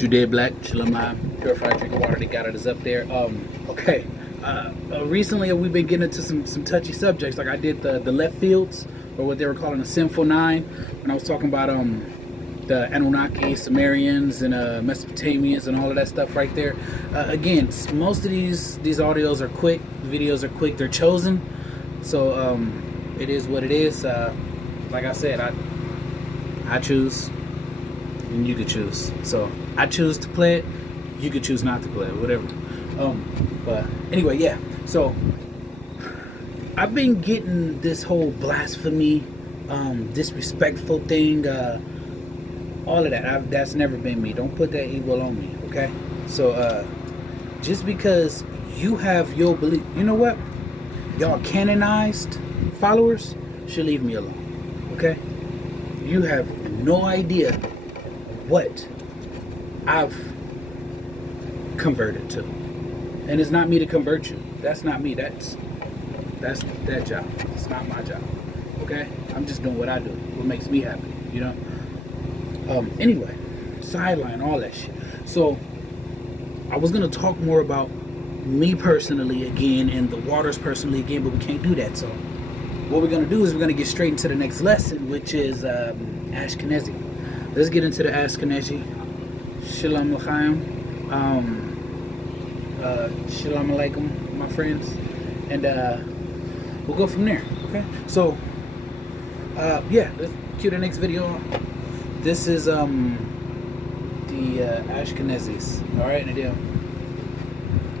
Judea Black, Shalom L'Chaim, purified drinking water. They got it is up there. Okay. Recently we've been getting into some touchy subjects. Like I did the left fields, or what they were calling the sinful nine, when I was talking about the Anunnaki, Sumerians, and Mesopotamians, and all of that stuff right there. Again, most of these audios are quick, videos are quick, they're chosen, so it is what it is. Like I said, I choose, and you could choose. So I choose to play it, you could choose not to play it, whatever. But anyway, yeah. So I've been getting this whole blasphemy, disrespectful thing, all of that. That's never been me. Don't put that evil on me, okay? So just because you have your belief, you know what? Y'all canonized followers should leave me alone, okay? You have no idea what I've converted to. And it's not me to convert you. That's not me. That's that job. It's not my job. Okay? I'm just doing what I do. What makes me happy, you know? Anyway, sideline, all that shit. So I was gonna talk more about me personally again and the waters personally again, but we can't do that. So what we're gonna do is we're gonna get straight into the next lesson, which is Ashkenazi. Let's get into the Ashkenazi. Shalom L'Chaim. Shalom Alaikum, my friends, and we'll go from there. Okay, so yeah, let's cue the next video. This is the Ashkenazis. All right, and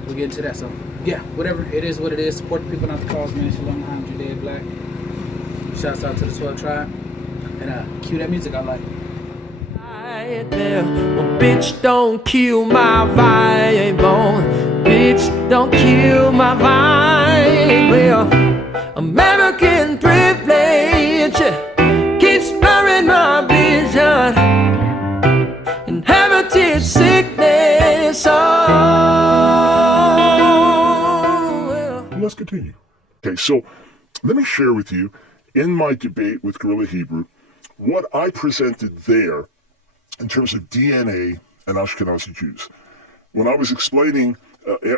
we'll get into that. So yeah, whatever it is, what it is. Support the people, not the cause, man. Shalom L'Chaim, Judea Black. Shouts out to the 12 tribe, and cue that music I like. There. Well, bitch, don't kill my vibe. Bitch, don't kill my vibe. Well, American privilege keeps blurring my vision. Inherited sickness. Oh, well. Let's continue. Okay, so let me share with you, in my debate with Gorilla Hebrew, what I presented there in terms of DNA and Ashkenazi Jews. When I was explaining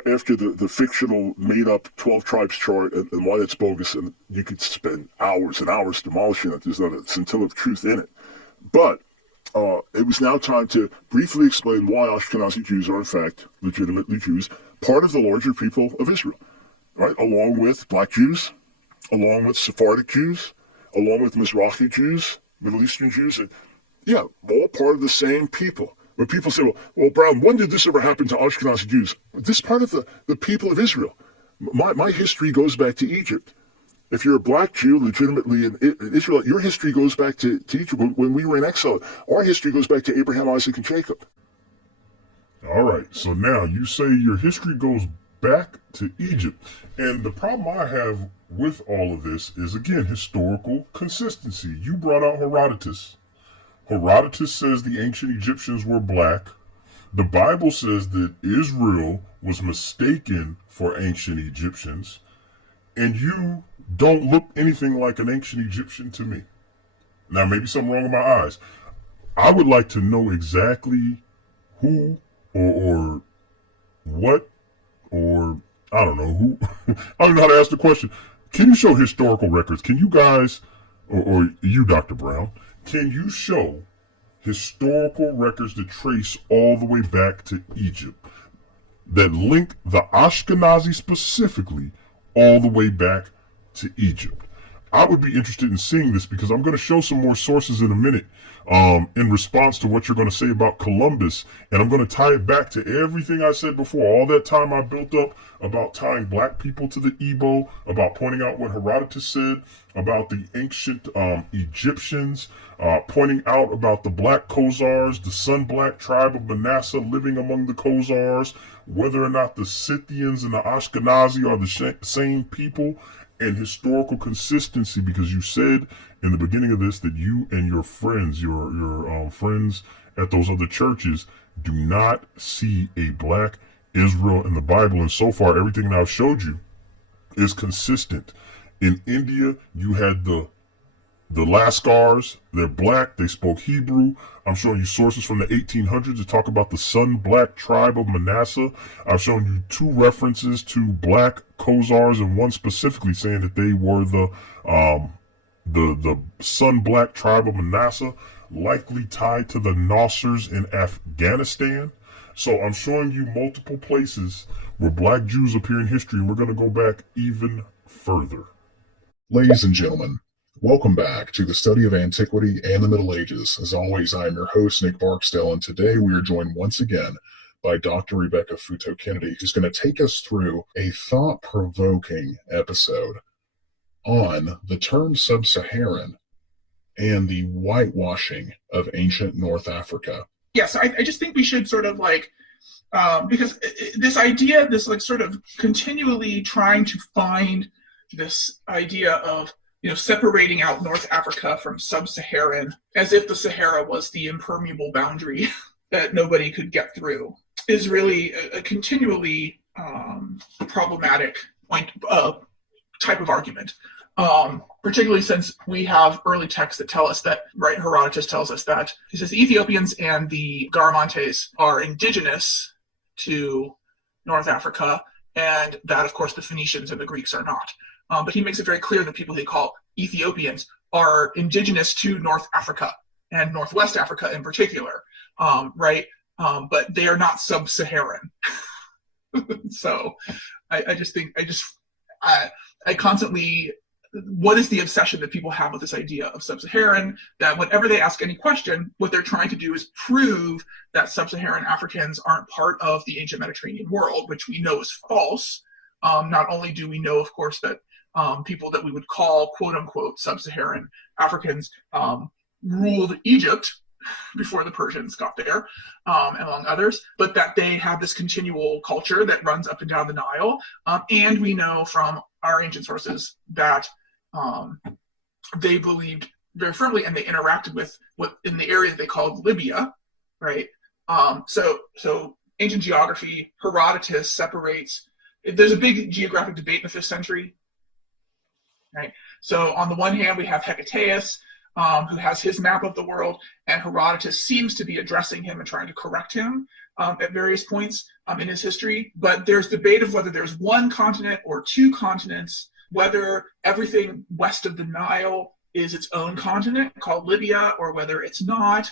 after the fictional made-up 12 tribes chart and why that's bogus, and you could spend hours and hours demolishing it, there's not a scintilla of truth in it. But it was now time to briefly explain why Ashkenazi Jews are in fact legitimately Jews, part of the larger people of Israel, right? Along with black Jews, along with Sephardic Jews, along with Mizrahi Jews, Middle Eastern Jews, and yeah, all part of the same people. When people say, well, Brown, when did this ever happen to Ashkenazi Jews? This is part of the people of Israel. My history goes back to Egypt. If you're a black Jew legitimately in Israel, your history goes back to Egypt when we were in exile. Our history goes back to Abraham, Isaac, and Jacob. All right, so now you say your history goes back to Egypt. And the problem I have with all of this is, again, historical consistency. You brought out Herodotus. Herodotus says the ancient Egyptians were black. The Bible says that Israel was mistaken for ancient Egyptians. And you don't look anything like an ancient Egyptian to me. Now, maybe something wrong with my eyes. I would like to know exactly who or what, or I don't know who. I don't know how to ask the question. Can you show historical records? Can you guys, or you, Dr. Brown, can you show historical records that trace all the way back to Egypt, that link the Ashkenazi specifically all the way back to Egypt? I would be interested in seeing this because I'm going to show some more sources in a minute in response to what you're going to say about Columbus, and I'm going to tie it back to everything I said before, all that time I built up about tying black people to the Igbo, about pointing out what Herodotus said about the ancient Egyptians, pointing out about the black Khazars, the sun-black tribe of Manasseh living among the Khazars, whether or not the Scythians and the Ashkenazi are the same people, and historical consistency, because you said in the beginning of this that you and your friends, your friends at those other churches, do not see a black Israel in the Bible. And so far, everything that I've showed you is consistent. In India, you had the The Lascars, they're black, they spoke Hebrew. I'm showing you sources from the 1800s that talk about the Sun Black tribe of Manasseh. I've shown you 2 references to black Khazars, and one specifically saying that they were the Sun Black tribe of Manasseh, likely tied to the Nasrs in Afghanistan. So I'm showing you multiple places where black Jews appear in history, and we're going to go back even further. Ladies and gentlemen, welcome back to the study of antiquity and the Middle Ages. As always, I am your host, Nick Barksdale, and today we are joined once again by Dr. Rebecca Futo Kennedy, who's going to take us through a thought-provoking episode on the term sub-Saharan and the whitewashing of ancient North Africa. Yes, I just think we should sort of because this idea, this sort of continually trying to find this idea of separating out North Africa from sub-Saharan, as if the Sahara was the impermeable boundary that nobody could get through, is really a continually problematic type of argument. Particularly since we have early texts that tell us that, right, Herodotus tells us that, he says the Ethiopians and the Garamantes are indigenous to North Africa, and that, of course, the Phoenicians and the Greeks are not. But he makes it very clear that people they call Ethiopians are indigenous to North Africa, and Northwest Africa in particular, right? But they are not sub-Saharan. So I constantly, what is the obsession that people have with this idea of sub-Saharan, that whenever they ask any question, what they're trying to do is prove that sub-Saharan Africans aren't part of the ancient Mediterranean world, which we know is false. Not only do we know, of course, that people that we would call quote-unquote sub-Saharan Africans ruled Egypt before the Persians got there, among others, but that they have this continual culture that runs up and down the Nile. And we know from our ancient sources that they believed very firmly, and they interacted with what in the area that they called Libya, right? So ancient geography, Herodotus separates. There's a big geographic debate in the 5th century, right? So on the one hand, we have Hecataeus, who has his map of the world, and Herodotus seems to be addressing him and trying to correct him at various points in his history. But there's debate of whether there's one continent or 2 continents, whether everything west of the Nile is its own continent called Libya, or whether it's not.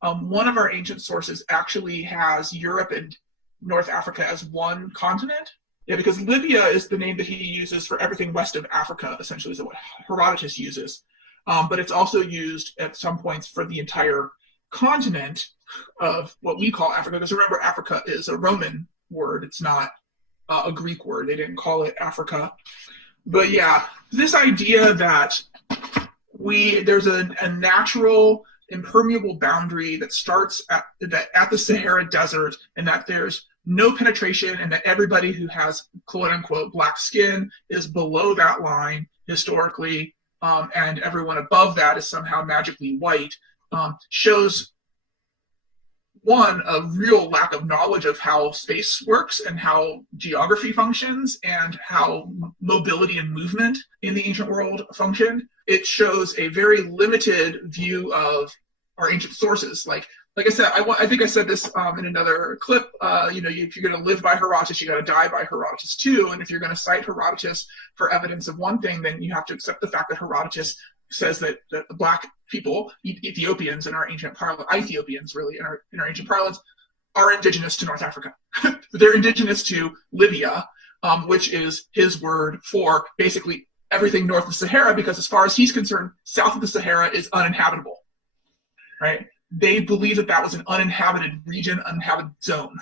One of our ancient sources actually has Europe and North Africa as one continent. Yeah, because Libya is the name that he uses for everything west of Africa, essentially, is what Herodotus uses. But it's also used at some points for the entire continent of what we call Africa. Because remember, Africa is a Roman word. It's not a Greek word. They didn't call it Africa. But yeah, this idea that there's a natural impermeable boundary that starts at the Sahara Desert, and that there's no penetration, and that everybody who has quote unquote black skin is below that line historically, and everyone above that is somehow magically white, shows one, a real lack of knowledge of how space works and how geography functions and how mobility and movement in the ancient world function. It shows a very limited view of our ancient sources. Like I said, I think I said this in another clip. If you're going to live by Herodotus, you got to die by Herodotus too. And if you're going to cite Herodotus for evidence of one thing, then you have to accept the fact that Herodotus says that the black people, Ethiopians in our ancient parlance, Ethiopians really in our ancient parlance, are indigenous to North Africa. They're indigenous to Libya, which is his word for basically everything north of the Sahara, because as far as he's concerned, south of the Sahara is uninhabitable, right? They believe that was an uninhabited region, uninhabited zone.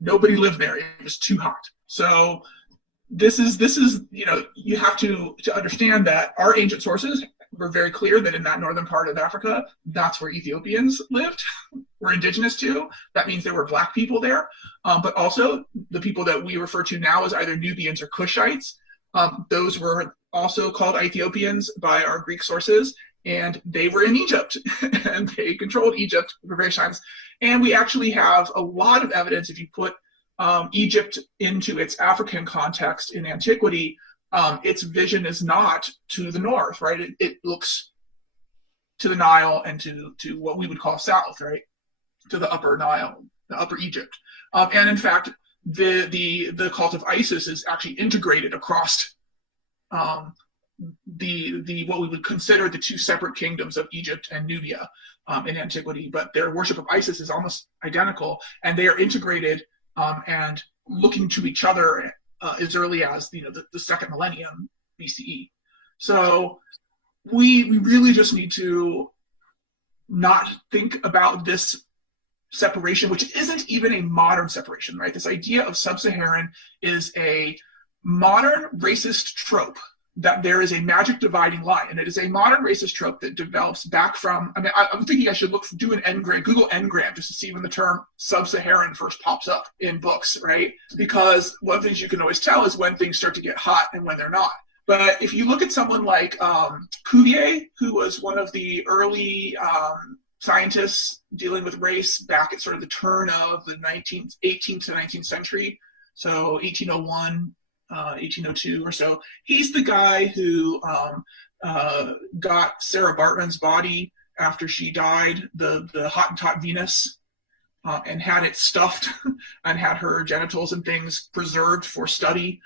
Nobody lived there. It was too hot. So this is you have to understand that our ancient sources were very clear that in that northern part of Africa, that's where Ethiopians lived, were indigenous to. That means there were black people there, but also the people that we refer to now as either Nubians or Cushites. Those were also called Ethiopians by our Greek sources, and they were in Egypt, and they controlled Egypt for various times. And we actually have a lot of evidence, if you put Egypt into its African context in antiquity, its vision is not to the north, right? It looks to the Nile and to what we would call south, right, to the upper Nile, the upper Egypt. And in fact, the cult of Isis is actually integrated across the what we would consider the two separate kingdoms of Egypt and Nubia in antiquity, but their worship of Isis is almost identical, and they are integrated and looking to each other as early as the second millennium BCE. So we really just need to not think about this separation, which isn't even a modern separation, right? This idea of sub-Saharan is a modern racist trope, that there is a magic dividing line, and it is a modern racist trope that develops back from, I mean, I'm thinking I should do an Ngram, Google Ngram, just to see when the term sub-Saharan first pops up in books, right? Because one of the things you can always tell is when things start to get hot and when they're not. But if you look at someone like Cuvier, who was one of the early scientists dealing with race back at sort of the turn of the 18th to 19th century, so 1801, 1802 or so. He's the guy who got Sarah Bartman's body after she died, the Hottentot Venus, and had it stuffed and had her genitals and things preserved for study.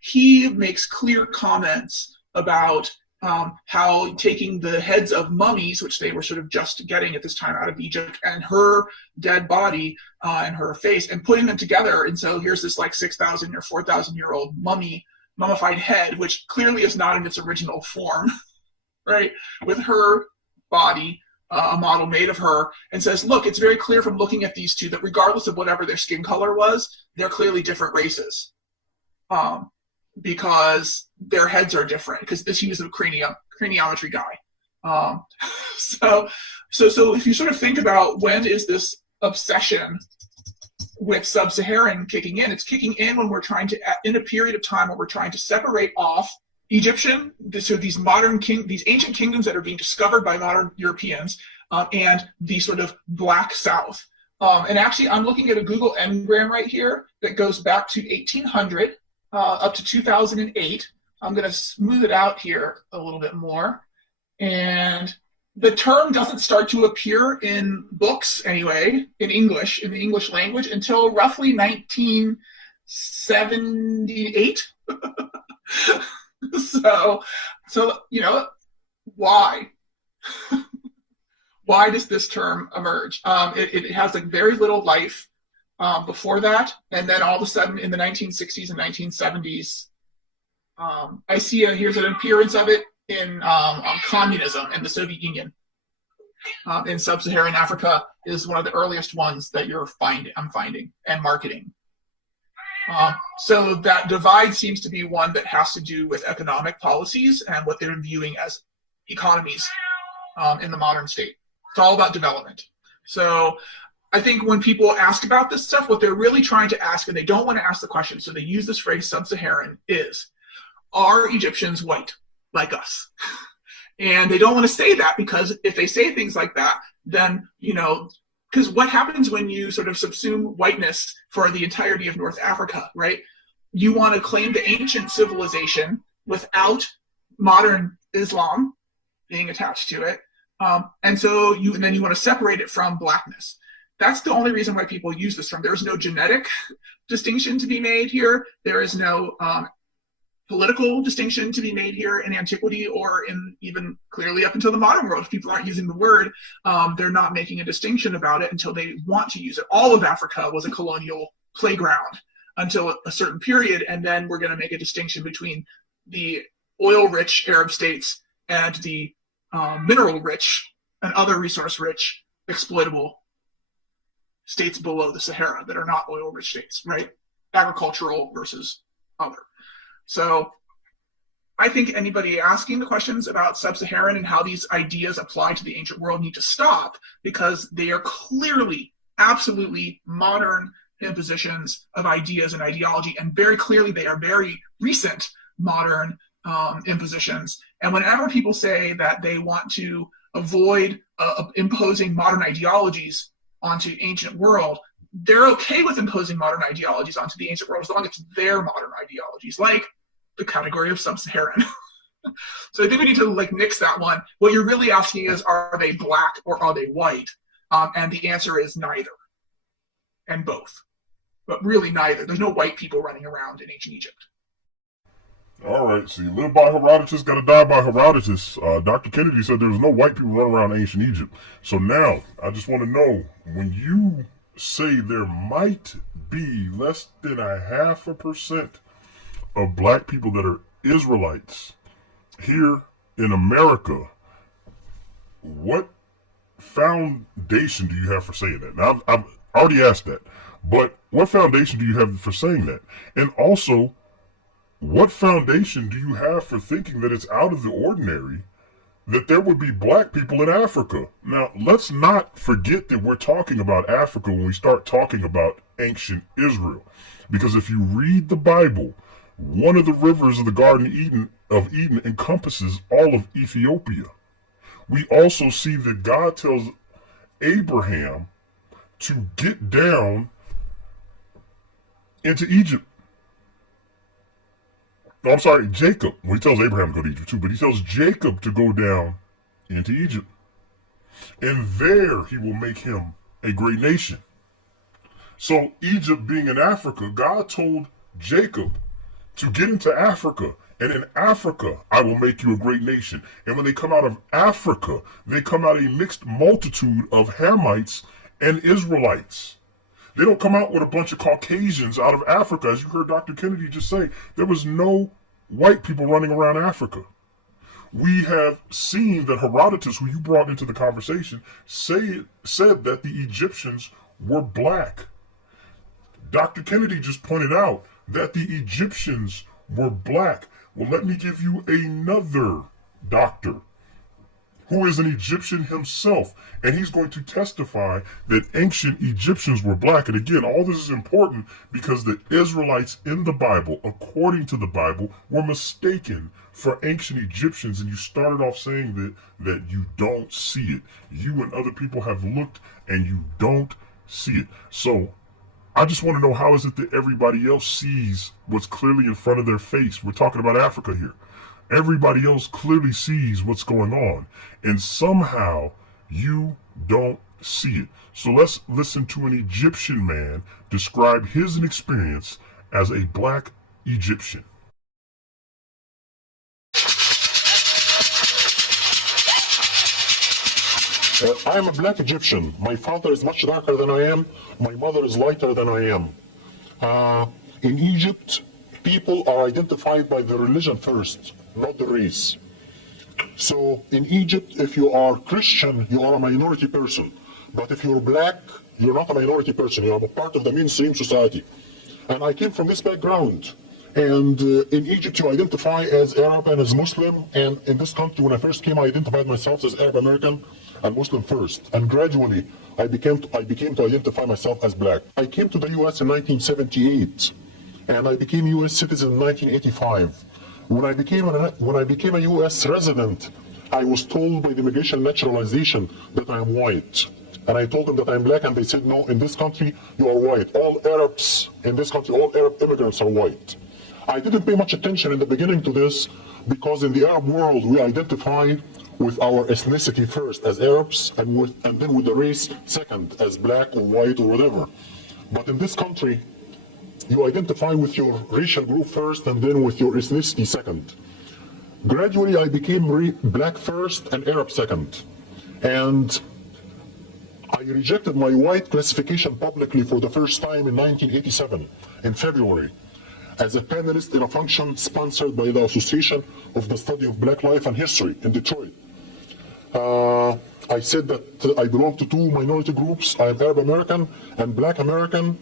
He makes clear comments about how taking the heads of mummies, which they were sort of just getting at this time out of Egypt, and her dead body and her face, and putting them together. And so here's this like 6,000 or 4,000 year old mummified head, which clearly is not in its original form, right? With her body, a model made of her, and says, look, it's very clear from looking at these two that regardless of whatever their skin color was, they're clearly different races. Because their heads are different, because he was a craniometry guy. So if you sort of think about when is this obsession with sub-Saharan kicking in, it's kicking in when we're trying to, in a period of time where we're trying to separate off Egyptian, so these ancient kingdoms that are being discovered by modern Europeans, and the sort of Black South. And actually, I'm looking at a Google Ngram right here that goes back to 1800. Up to 2008. I'm going to smooth it out here a little bit more. And the term doesn't start to appear in books anyway, in English, in the English language, until roughly 1978. So why? Why does this term emerge? It has like very little life before that, and then all of a sudden in the 1960s and 1970s, I see here's an appearance of it in communism in the Soviet Union. In sub-Saharan Africa is one of the earliest ones that I'm finding and marketing. So that divide seems to be one that has to do with economic policies and what they're viewing as economies in the modern state. It's all about development. So I think when people ask about this stuff, what they're really trying to ask, and they don't want to ask the question, so they use this phrase sub-Saharan, is, are Egyptians white like us? And they don't want to say that, because if they say things like that, then, because what happens when you sort of subsume whiteness for the entirety of North Africa, right? You want to claim the ancient civilization without modern Islam being attached to it. And then you want to separate it from blackness. That's the only reason why people use this term. There is no genetic distinction to be made here. There is no political distinction to be made here in antiquity, or in even clearly up until the modern world. If people aren't using the word, they're not making a distinction about it until they want to use it. All of Africa was a colonial playground until a certain period, and then we're going to make a distinction between the oil-rich Arab states and the mineral-rich and other resource-rich, exploitable states below the Sahara that are not oil-rich states, right? Agricultural versus other. So I think anybody asking the questions about sub-Saharan and how these ideas apply to the ancient world need to stop, because they are clearly, absolutely modern impositions of ideas and ideology, and very clearly they are very recent modern impositions. And whenever people say that they want to avoid imposing modern ideologies onto ancient world, they're okay with imposing modern ideologies onto the ancient world as long as it's their modern ideologies, like the category of sub-Saharan. So I think we need to like nix that one. What you're really asking is, are they black or are they white? And the answer is neither, and both. But really neither. There's no white people running around in ancient Egypt. All right, so you live by Herodotus, got to die by Herodotus. Dr. Kennedy said there was no white people running around ancient Egypt. So now, I just want to know, when you say there might be less than 0.5% of black people that are Israelites here in America, what foundation do you have for saying that? Now, I've already asked that, but what foundation do you have for saying that? And also, what foundation do you have for thinking that it's out of the ordinary that there would be black people in Africa? Now, let's not forget that we're talking about Africa when we start talking about ancient Israel. Because if you read the Bible, one of the rivers of the Garden of Eden encompasses all of Ethiopia. We also see that God tells Abraham to get down into Egypt. No, I'm sorry, Jacob. Well, he tells Abraham to go to Egypt too, but he tells Jacob to go down into Egypt. And there he will make him a great nation. So Egypt being in Africa, God told Jacob to get into Africa. And in Africa, I will make you a great nation. And when they come out of Africa, they come out a mixed multitude of Hamites and Israelites. They don't come out with a bunch of Caucasians out of Africa. As you heard Dr. Kennedy just say, there was no white people running around Africa. We have seen that Herodotus, who you brought into the conversation, said that the Egyptians were black. Dr. Kennedy just pointed out that the Egyptians were black. Well, let me give you another doctor who is an Egyptian himself, and he's going to testify that ancient Egyptians were black. And again, all this is important because the Israelites in the Bible, according to the Bible, were mistaken for ancient Egyptians. And you started off saying that you don't see it. You and other people have looked and you don't see it. So I just want to know, how is it that everybody else sees what's clearly in front of their face? We're talking about Africa here. Everybody else clearly sees what's going on, and somehow you don't see it. So let's listen to an Egyptian man describe his experience as a black Egyptian. I am a black Egyptian. My father is much darker than I am. My mother is lighter than I am. In Egypt, people are identified by the religion first, not the race. So in Egypt, if you are Christian, you are a minority person. But if you're black, you're not a minority person. You are a part of the mainstream society. And I came from this background. And in Egypt, you identify as Arab and as Muslim. And in this country, when I first came, I identified myself as Arab American and Muslim first. And gradually, I became to identify myself as black. I came to the U.S. in 1978, and I became a U.S. citizen in 1985. When I became a U.S. resident, I was told by the immigration naturalization that I'm white. And I told them that I'm black, and they said, no, in this country, you are white. All Arabs in this country, all Arab immigrants are white. I didn't pay much attention in the beginning to this, because in the Arab world, we identify with our ethnicity first as Arabs, and then with the race second, as black or white or whatever. But in this country, you identify with your racial group first and then with your ethnicity second. Gradually, I became black first and Arab second. And I rejected my white classification publicly for the first time in 1987, in February, as a panelist in a function sponsored by the Association of the Study of Black Life and History in Detroit. I said that I belong to two minority groups. I am Arab American and Black American,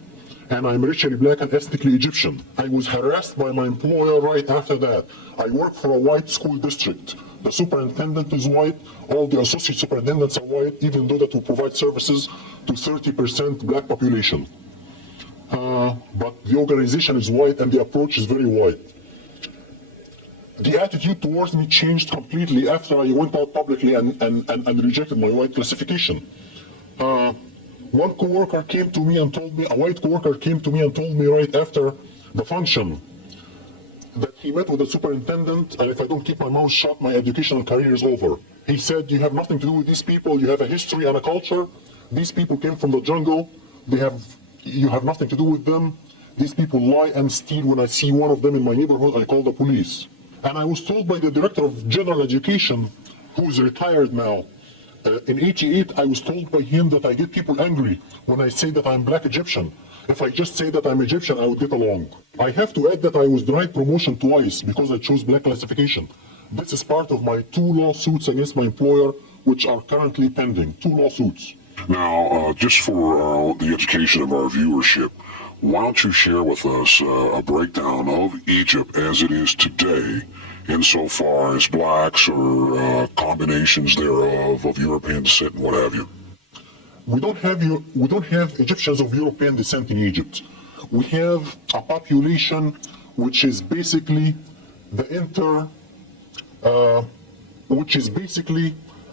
and I'm racially black and ethnically Egyptian. I was harassed by my employer right after that. I work for a white school district. The superintendent is white, all the associate superintendents are white, even though that we provide services to 30% black population. But the organization is white and the approach is very white. The attitude towards me changed completely after I went out publicly and rejected my white classification. One coworker came to me and told me, a white coworker came to me and told me right after the function, that he met with the superintendent, and if I don't keep my mouth shut, my educational career is over. He said, you have nothing to do with these people, you have a history and a culture. These people came from the jungle, you have nothing to do with them. These people lie and steal. When I see one of them in my neighborhood, I call the police. And I was told by the director of general education, who is retired now, in '88, I was told by him that I get people angry when I say that I'm black Egyptian. If I just say that I'm Egyptian, I would get along. I have to add that I was denied promotion twice because I chose black classification. This is part of my 2 lawsuits against my employer, which are currently pending. 2 lawsuits. Now, just for the education of our viewership, why don't you share with us a breakdown of Egypt as it is today, insofar as blacks or combinations thereof of European descent and what have you? We don't have Egyptians of European descent in Egypt. We have a population which is basically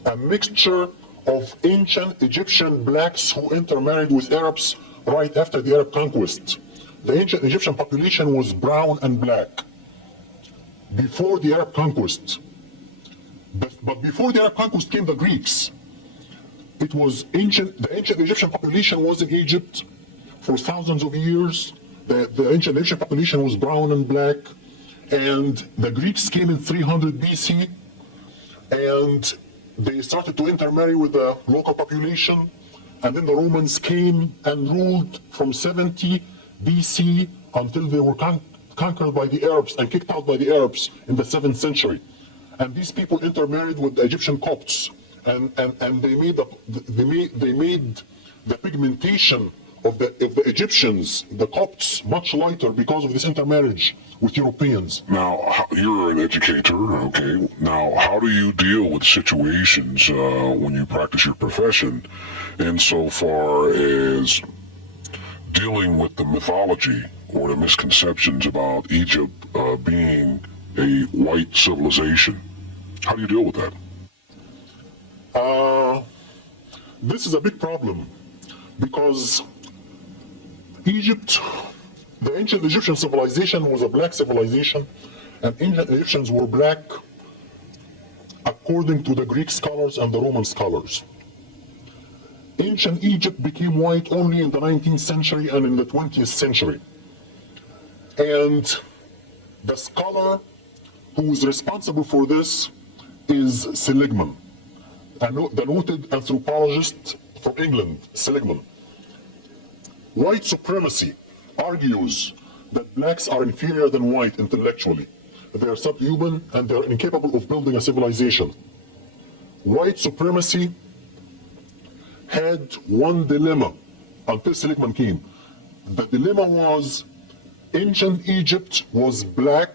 a mixture of ancient Egyptian blacks who intermarried with Arabs right after the Arab conquest. The ancient Egyptian population was brown and black before the Arab conquest. But before the Arab conquest came the Greeks. The ancient Egyptian population was in Egypt for thousands of years. The ancient Egyptian population was brown and black, and the Greeks came in 300 BC, and they started to intermarry with the local population, and then the Romans came and ruled from 70 BC until they were conquered by the Arabs and kicked out by the Arabs in the 7th century. And these people intermarried with the Egyptian Copts, and they made the pigmentation of the Egyptians, the Copts, much lighter because of this intermarriage with Europeans. Now, you're an educator, okay. Now, how do you deal with situations when you practice your profession insofar as dealing with the mythology or the misconceptions about Egypt being a white civilization? How do you deal with that? This is a big problem because Egypt, the ancient Egyptian civilization was a black civilization, and ancient Egyptians were black according to the Greek scholars and the Roman scholars. Ancient Egypt became white only in the 19th century and in the 20th century. And the scholar who is responsible for this is Seligman, the noted anthropologist from England, Seligman. White supremacy argues that blacks are inferior than white intellectually. They are subhuman and they are incapable of building a civilization. White supremacy had one dilemma until Seligman came. The dilemma was ancient Egypt was black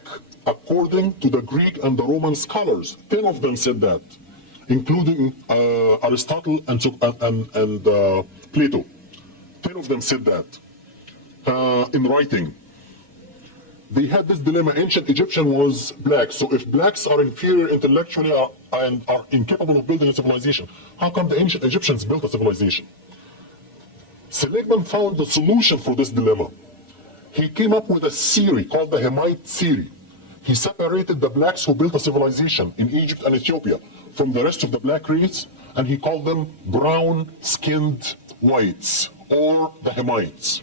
according to the Greek and the Roman scholars. 10 of them said that, including Aristotle and Plato. 10 of them said that in writing. They had this dilemma. Ancient Egyptian was black. So if blacks are inferior intellectually and are incapable of building a civilization, how come the ancient Egyptians built a civilization? Seligman found the solution for this dilemma. He came up with a theory called the Hemite theory. He separated the blacks who built a civilization in Egypt and Ethiopia from the rest of the black race, and he called them brown-skinned whites, or the Hemites.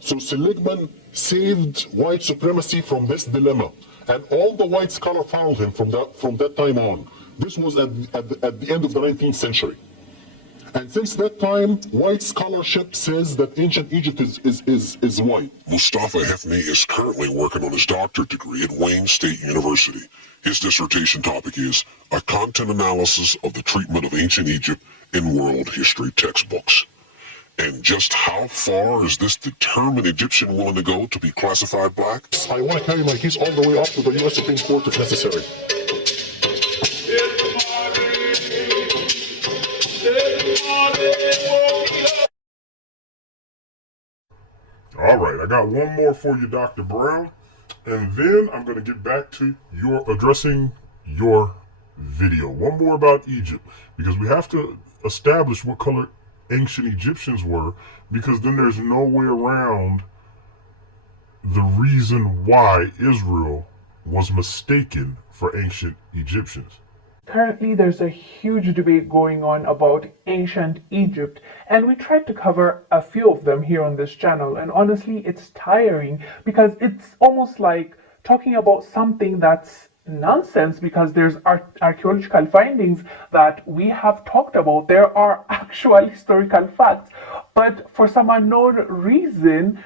So Seligman saved white supremacy from this dilemma, and all the white scholars followed him from that time on. This was at the end of the 19th century. And since that time, white scholarship says that ancient Egypt is white. Mustafa Hefni is currently working on his doctorate degree at Wayne State University. His dissertation topic is a content analysis of the treatment of ancient Egypt in world history textbooks. And just how far is this determined Egyptian willing to go to be classified black? I want to carry my case all the way up to the U.S. Supreme Court if necessary. All right, I got one more for you, Dr. Brown, and then I'm going to get back to addressing your video. One more about Egypt, because we have to establish what color ancient Egyptians were, because then there's no way around the reason why Israel was mistaken for ancient Egyptians? Currently, there's a huge debate going on about ancient Egypt, and we tried to cover a few of them here on this channel. And honestly, it's tiring because it's almost like talking about something that's nonsense because there's archaeological findings that we have talked about. There are actual historical facts, but for some unknown reason,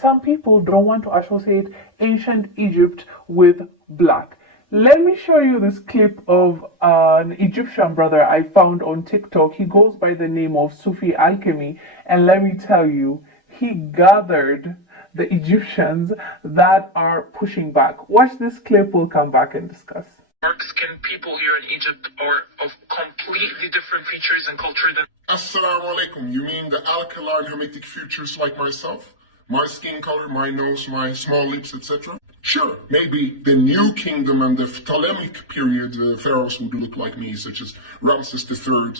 some people don't want to associate ancient Egypt with black. Let me show you this clip of an Egyptian brother I found on TikTok. He goes by the name of Sufi Alchemy, and let me tell you, he gathered the Egyptians that are pushing back. Watch this clip, we'll come back and discuss. Dark-skinned people here in Egypt are of completely different features and culture than... Assalamu alaikum. You mean the alkaline Hamitic features like myself? My skin color, my nose, my small lips, etc.? Sure, maybe the New Kingdom and the Ptolemaic period pharaohs would look like me, such as Ramses III.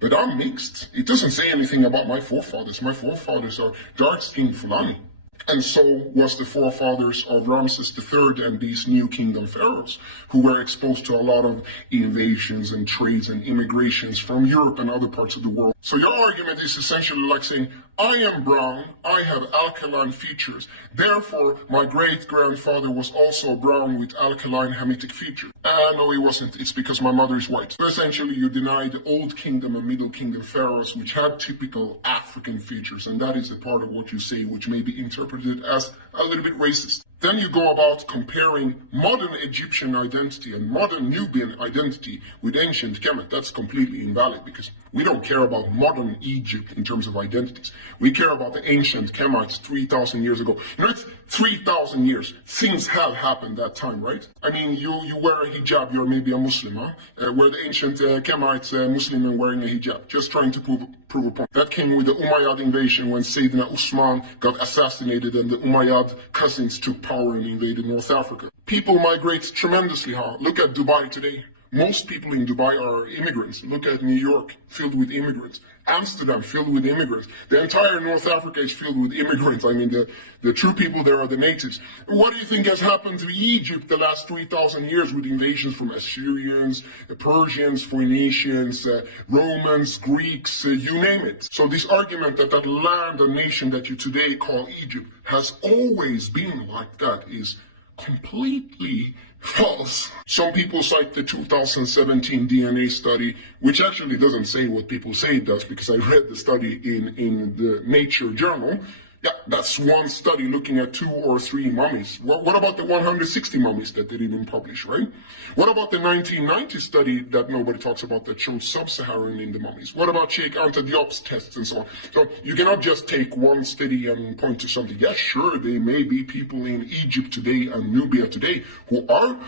But I'm mixed. It doesn't say anything about my forefathers. My forefathers are dark-skinned Fulani. And so was the forefathers of Ramses III and these New Kingdom pharaohs, who were exposed to a lot of invasions and trades and immigrations from Europe and other parts of the world. So your argument is essentially like saying, I am brown, I have alkaline features, therefore my great-grandfather was also brown with alkaline Hamitic features. No, he wasn't. It's because my mother is white. So essentially you deny the Old Kingdom and Middle Kingdom pharaohs, which had typical African features, and that is a part of what you say, which may be interpreted as a little bit racist. Then you go about comparing modern Egyptian identity and modern Nubian identity with ancient Kemet. That's completely invalid because we don't care about modern Egypt in terms of identities. We care about the ancient Kemites 3,000 years ago. You know, it's 3,000 years. Things have happened that time, right? I mean, you wear a hijab, you're maybe a Muslim, huh? Where the ancient Kemites, Muslim and wearing a hijab. Just trying to prove a point. That came with the Umayyad invasion when Sayyidina Usman got assassinated and the Umayyad cousins took power and invaded North Africa. People migrate tremendously, huh? Look at Dubai today. Most people in Dubai are immigrants. Look at New York, filled with immigrants. Amsterdam, filled with immigrants. The entire North Africa is filled with immigrants. I mean, the true people there are the natives. What do you think has happened to Egypt the last 3,000 years with invasions from Assyrians, Persians, Phoenicians, Romans, Greeks, you name it. So this argument that that land and nation that you today call Egypt has always been like that is completely false. Some people cite the 2017 DNA study, which actually doesn't say what people say it does, because I read the study in the Nature journal. Yeah, that's one study looking at 2 or 3 mummies. What about the 160 mummies that they didn't publish, right? What about the 1990 study that nobody talks about that showed sub-Saharan in the mummies? What about Sheikh Anta Diop's tests and so on? So you cannot just take one study and point to something. Yes, sure, there may be people in Egypt today and Nubia today who are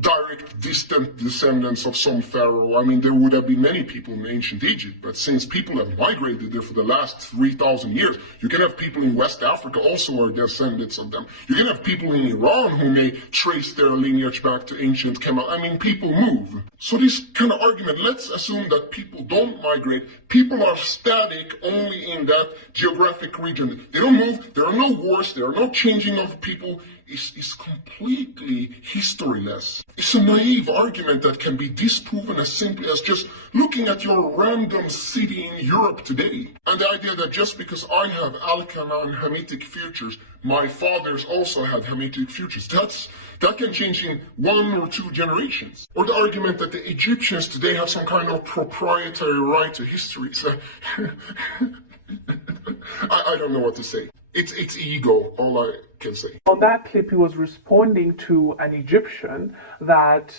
direct, distant descendants of some pharaoh. I mean, there would have been many people in ancient Egypt, but since people have migrated there for the last 3,000 years, you can have people in West Africa also who are descendants of them. You can have people in Iran who may trace their lineage back to ancient Kemet. I mean, people move. So this kind of argument, let's assume that people don't migrate. People are static only in that geographic region. They don't move. There are no wars. There are no changing of people. Is completely historyless. It's a naive argument that can be disproven as simply as just looking at your random city in Europe today. And the idea that just because I have alkaline Hamitic features, my fathers also had Hamitic features. That can change in 1 or 2 generations. Or the argument that the Egyptians today have some kind of proprietary right to history. So I don't know what to say. It's ego, all I can say. On that clip, he was responding to an Egyptian that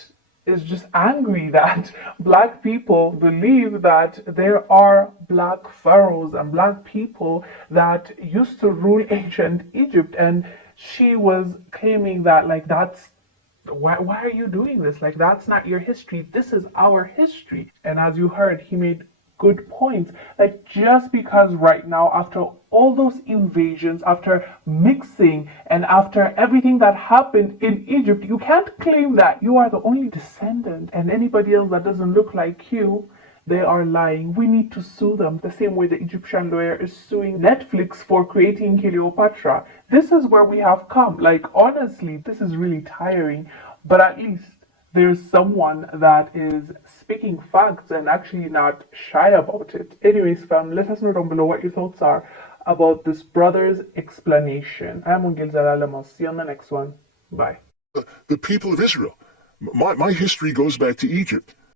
is just angry that black people believe that there are black pharaohs and black people that used to rule ancient Egypt. And she was claiming that, like, that's why are you doing this? Like, that's not your history. This is our history. And as you heard, he made good points. Like, just because right now, after all those invasions, after mixing, and after everything that happened in Egypt, you can't claim that you are the only descendant and anybody else that doesn't look like you, they are lying. We need to sue them the same way the Egyptian lawyer is suing Netflix for creating Cleopatra. This is where we have come. Like, honestly, this is really tiring, but at least there's someone that is speaking facts and actually not shy about it. Anyways, fam, let us know down below what your thoughts are about this brother's explanation. I'm Ungil Zalalam. I'll see you on the next one. Bye. The people of Israel. My history goes back to Egypt.